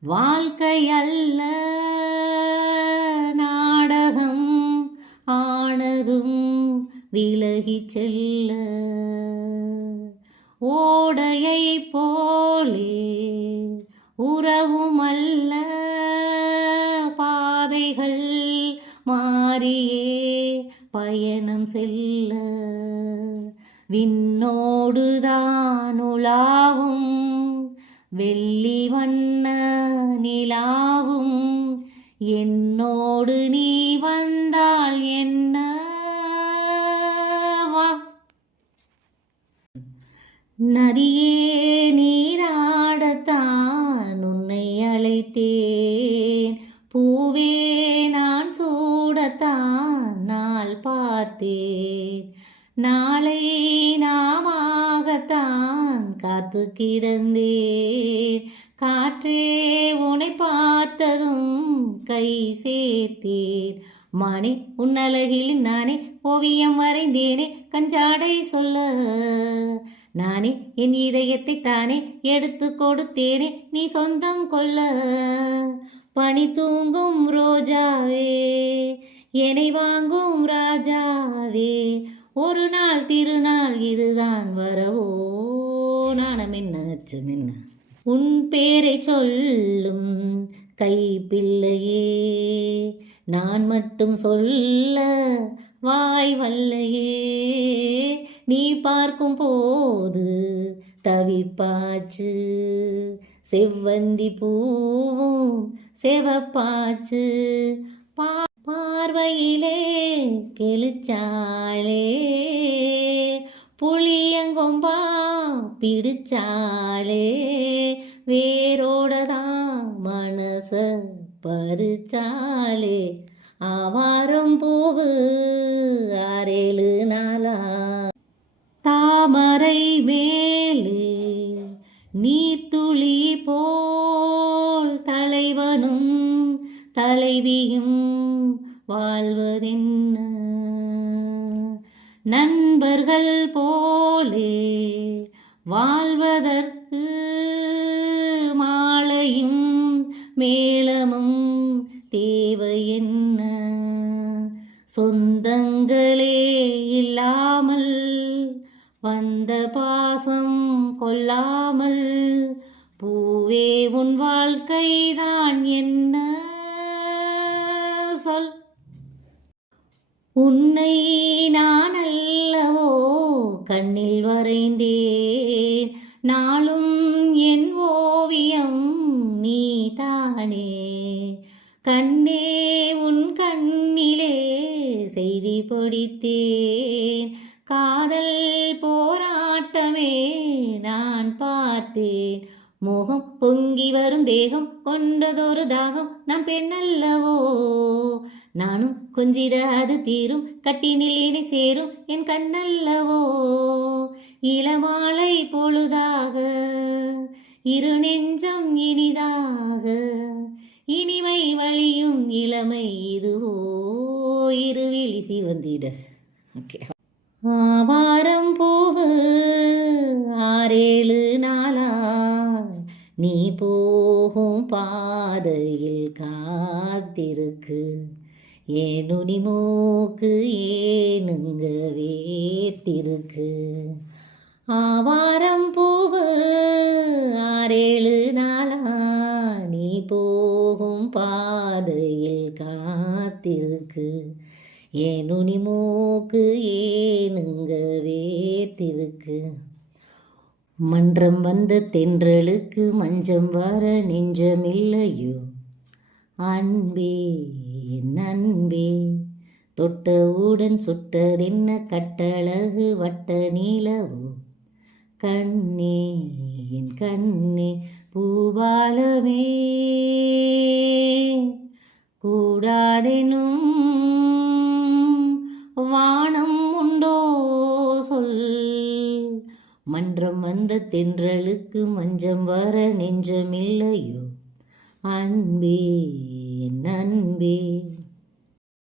வாழ்க்கை அல்ல நாடகம் ஆனதும் விலகி செல்ல. ஓடையை போலே உறவுமல்ல பாதைகள் மாறியே பயணம் செல்ல. விண்ணோடுதான் உலாவும் வெள்ளி வண்ண நிலாவும் என்னோடு நீ வந்தால் என்ன? நதியே நீராடத்தான் உன்னை அழைத்தேன். பூவே நான் சூடத்தான் நாள் பார்த்தேன். நாளை நாமாகத்தான் காத்து கிடந்தேன். காற்றே உனை பார்த்ததும் கை சேர்த்தேன். மானே உன்னழகில் நானே ஓவியம் வரைந்தேனே கஞ்சாடை சொல்ல. நானே என் இதயத்தை தானே எடுத்து கொடுத்தேனே நீ சொந்தம் கொள்ள பனி தூங்கும் ரோஜாவே என்னை வாங்கும் ராஜாவே ஒரு நாள் திருநாள் இதுதான் வரவோ? நாணம் என்ன அச்சம் என்ன? உன் பேரை சொல்லும் கைப்பிள்ளையே நான் மட்டும் சொல்ல வாய் வல்லையே. நீ பார்க்கும் போது தவிப்பாச்சு செவ்வந்தி பூவும் செவப்பாச்சு. பா பார்வையிலே கெளிச்சாளே. புளியங்கொம்பா பிடிச்சாலே வேரோடதான் மனச பறிச்சாலே ஆவாரம் பூவு அரேழு நாளா. தாமரை மேலே நீர்த்துளி போல் தலைவனும் தலைவியும் வாழ்வதென்ன? நண்பர்கள் போலே வாழ்வதற்கு மாலையும் மேளமும் தேவை என்ன சொந்தங்களே இல்லாமல் வந்த பாசம் கொல்லாமல் பூவே உன் வாழ்க்கைதான் என்ன? உன்னை நான் அல்லவோ கண்ணில் வரைந்தேன். நாளும் என் ஓவியம் நீ தானே கண்ணே உன் கண்ணிலே செய்தி பொடித்தேன். காதல் போராட்டமே நான் பார்த்தேன். மோகம் பொங்கி வரும் தேகம் கொண்டதொரு தாகம் நான் பெண்ணல்லவோ? நானும் கொஞ்சிட அது தீரும் கட்டினில் இனி சேரும் என் கண்ணல்லவோ. இளமாலை பொழுதாக இரு நெஞ்சம் இனிதாக இனிமை வழியும் இளமை இதுவோ. இருவிழி சிவந்திட ஓகே. ஆவாரம் போவு ஆறேழு நாளாய் நீ போகும் பாதையில் காத்திருக்கு. ஏனுனி மூக்கு ஏனுங்க வேத்திருக்கு ஆவாரம் பூவு ஆறேழு நாளா நீ போகும் பாதையில் காத்திருக்கு. ஏனுனி மூக்கு ஏனுங்க வேத்திருக்கு மன்றம் வந்த தென்றலுக்கு மஞ்சம் வர நெஞ்சமில்லையோ? அன்பே என் அன்பே. தொட்டவுடன் சுட்டதென்ன கட்டழகு வட்ட நீலவோ? கண்ணே என் கண்ணே பூபாலமே. கூடாதெனும் வானம் உண்டோ? சொல். மன்றம் வந்த தென்றலுக்கு மஞ்சம் வர நெஞ்சமில்லையோ? அன்பே என் அன்பே.